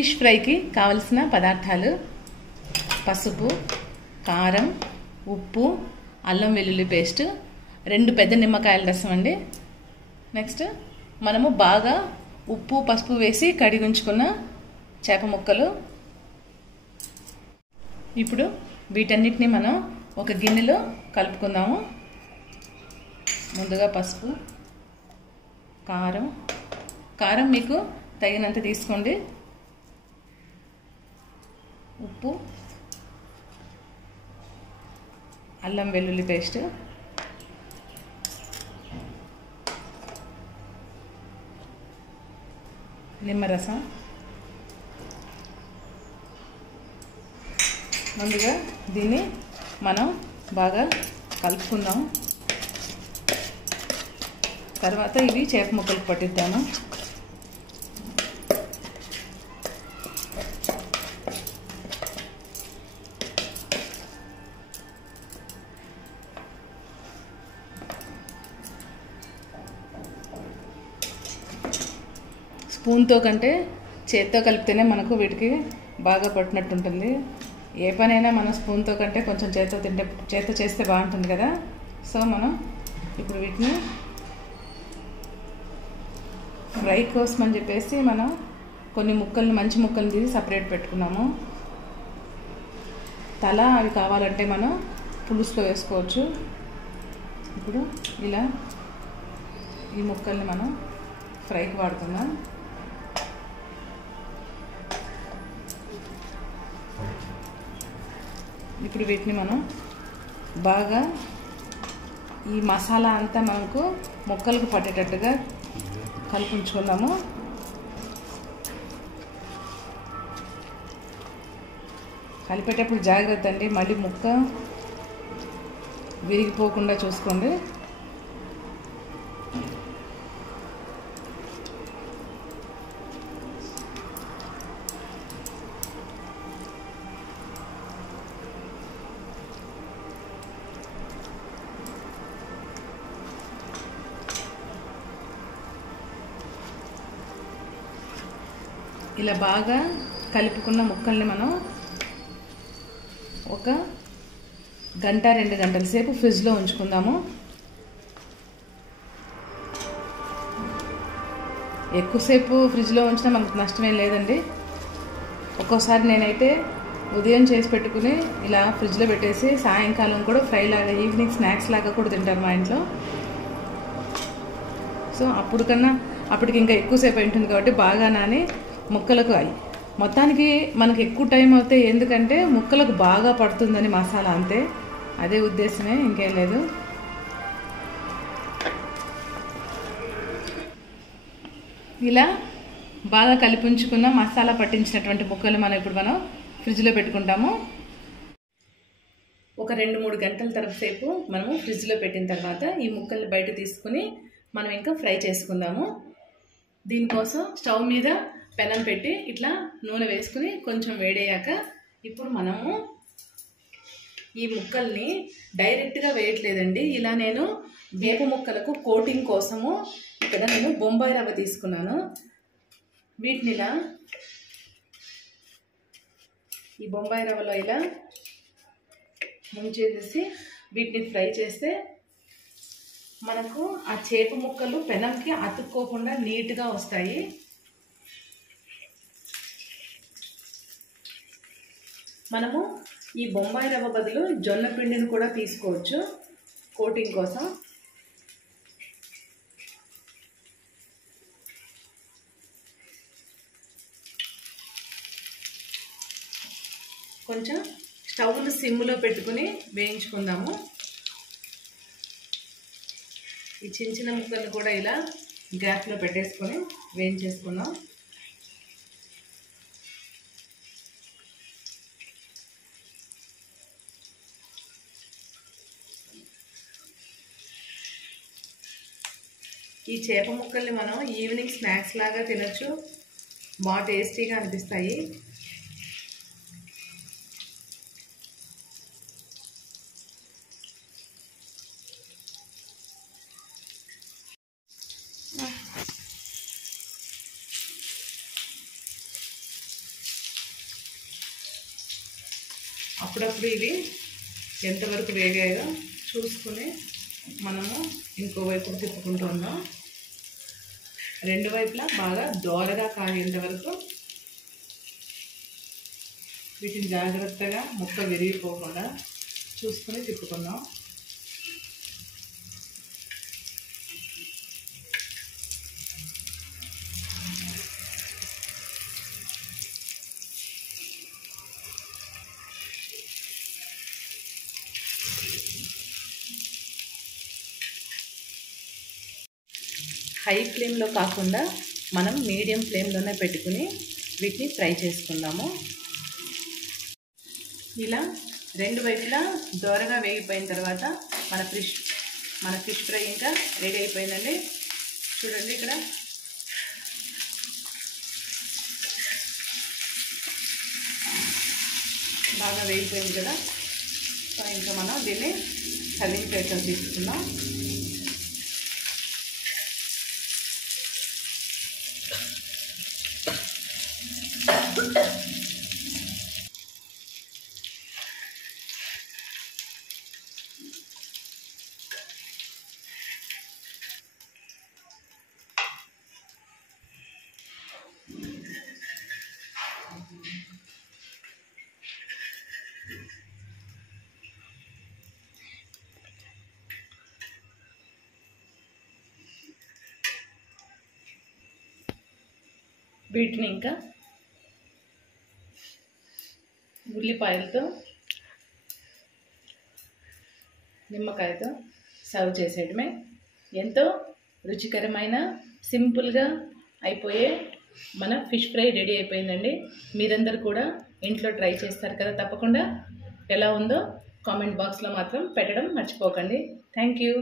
Fish ఫ్రైకి కావలసిన పదార్థాలు పసుపు, కారం, ఉప్పు, అల్లం వెల్లుల్లి పేస్ట్, 2 పెద్ద నిమ్మకాయల రసం అండి. నెక్స్ట్ మనము బాగా ఉప్పు పసుపు వేసి కడిగి ఉంచుకున్న చేప ముక్కలు. ఇప్పుడు వీటన్నిటిని మనం ఒక గిన్నెలో కలుపుకుందాము. ముందుగా పసుపు, కారం మీకు తగినంత తీసుకోండి. ఉప్పు, అల్లం వెల్లుల్లి పేస్ట్, నిమ్మరసం. ముందుగా దీన్ని మనం బాగా కలుపుకుందాం. తర్వాత ఇవి చేప ముక్కలు పట్టిద్దాము. స్పూన్తో కంటే చేత్తో కలిపితేనే మనకు వీటికి బాగా పట్టినట్టు ఉంటుంది. ఏ పనైనా మనం స్పూన్తో కంటే కొంచెం చేత్తో చేస్తే బాగుంటుంది కదా. సో మనం ఇప్పుడు వీటిని ఫ్రై కోసం అని చెప్పేసి మనం కొన్ని ముక్కల్ని మంచి ముక్కల్ని తీసి సపరేట్ పెట్టుకున్నాము. తల అవి కావాలంటే మనం పులుసులో వేసుకోవచ్చు. ఇప్పుడు ఇలా ఈ ముక్కల్ని మనం ఫ్రైకి వాడుకుందాం. ఇప్పుడు వీటిని మనం బాగా ఈ మసాలా అంతా మనకు ముక్కలకు పట్టేటట్టుగా కలుపుకుందాము. కలిపేటప్పుడు జాగ్రత్త అండి, మళ్ళీ ముక్క విరిగిపోకుండా చూసుకోండి. ఇలా బాగా కలుపుకున్న ముక్కల్ని మనం ఒక 1-2 గంటల సేపు ఫ్రిడ్జ్లో ఉంచుకుందాము. ఎక్కువసేపు ఫ్రిడ్జ్లో ఉంచినా మనకు నష్టమేం లేదండి. ఒక్కోసారి నేనైతే ఉదయం చేసి పెట్టుకుని ఇలా ఫ్రిడ్జ్లో పెట్టేసి సాయంకాలం కూడా ఫ్రై లాగా, ఈవినింగ్ స్నాక్స్ లాగా కూడా తింటారు మా ఇంట్లో. సో అప్పటికి ఇంకా ఎక్కువసేపు ఉంటుంది కాబట్టి బాగా నాని ముక్కలకు మొత్తానికి మనకు ఎక్కువ టైం అవుతే, ఎందుకంటే ముక్కలకు బాగా పడుతుందని మసాలా, అంతే, అదే ఉద్దేశమే, ఇంకేం లేదు. ఇలా బాగా కలిపించుకున్న మసాలా పట్టించినటువంటి ముక్కలు మనం ఫ్రిడ్జ్లో పెట్టుకుంటాము. ఒక 2-3 గంటల సేపు మనము ఫ్రిడ్జ్లో పెట్టిన తర్వాత ఈ ముక్కల్ని బయట తీసుకుని మనం ఇంకా ఫ్రై చేసుకుందాము. దీనికోసం స్టవ్ మీద పెనం పెట్టి ఇట్లా నూనె వేసుకుని కొంచెం వేడయ్యాక ఇప్పుడు మనము ఈ ముక్కల్ని డైరెక్ట్గా వేయట్లేదండి. ఇలా నేను వేప ముక్కలకు కోటింగ్ కోసము ఇక్కడ నేను బొంబాయి రవ్వ తీసుకున్నాను. వీటిని ఇలా ఈ బొంబాయి రవ్వలో ఇలా ముంచేసేసి వీటిని ఫ్రై చేస్తే మనకు ఆ చేప ముక్కలు పెనంకి అతుక్కోకుండా నీట్గా వస్తాయి. మనము ఈ బొంబాయి రవ్వ బదులు జొన్న పిండిని కూడా తీసుకోవచ్చు కోటింగ్ కోసం. కొంచెం స్టవ్ను సిమ్లో పెట్టుకుని వేయించుకుందాము. ఈ చిన్న ముక్కలను కూడా ఇలా గ్యాస్లో పెట్టేసుకొని వేయించేసుకుందాం. ఈ చేప ముక్కల్ని మనం ఈవినింగ్ స్నాక్స్ లాగా తినొచ్చు, బాగా టేస్టీగా అనిపిస్తాయి. అప్పుడప్పుడు ఇవి ఎంతవరకు వేగాయో చూసుకుని మనము ఇంకో వైపు తిప్పుకుంటూ ఉన్నాం. రెండు వైపులా బాగా దోరగా కాగేంత వరకు వీటిని జాగ్రత్తగా ముక్క విరిగిపోకుండా చూసుకుని తిప్పుకుందాం. హై ఫ్లేమ్లో కాకుండా మనం మీడియం ఫ్లేమ్లోనే పెట్టుకుని వీటిని ఫ్రై చేసుకుందాము. ఇలా రెండు వైపులా దోరగా వేగిపోయిన తర్వాత మన ఫిష్ ఫ్రై ఇంకా రెడీ అయిపోయిందండి. చూడండి, ఇక్కడ బాగా వేగిపోయింది కదా. సో ఇంకా మనం దీన్ని సర్వింగ్ ప్లేట్లో తీసుకుందాం. వీటిని ఇంకా ఉల్లిపాయలతో నిమ్మకాయతో సర్వ్ చేసేయడమే. ఎంతో రుచికరమైన సింపుల్గా అయిపోయే మన ఫిష్ ఫ్రై రెడీ అయిపోయిందండి. మీరందరూ కూడా ఇంట్లో ట్రై చేస్తారు కదా. తప్పకుండా ఎలా ఉందో కామెంట్ బాక్స్లో మాత్రం పెట్టడం మర్చిపోకండి. Thank you.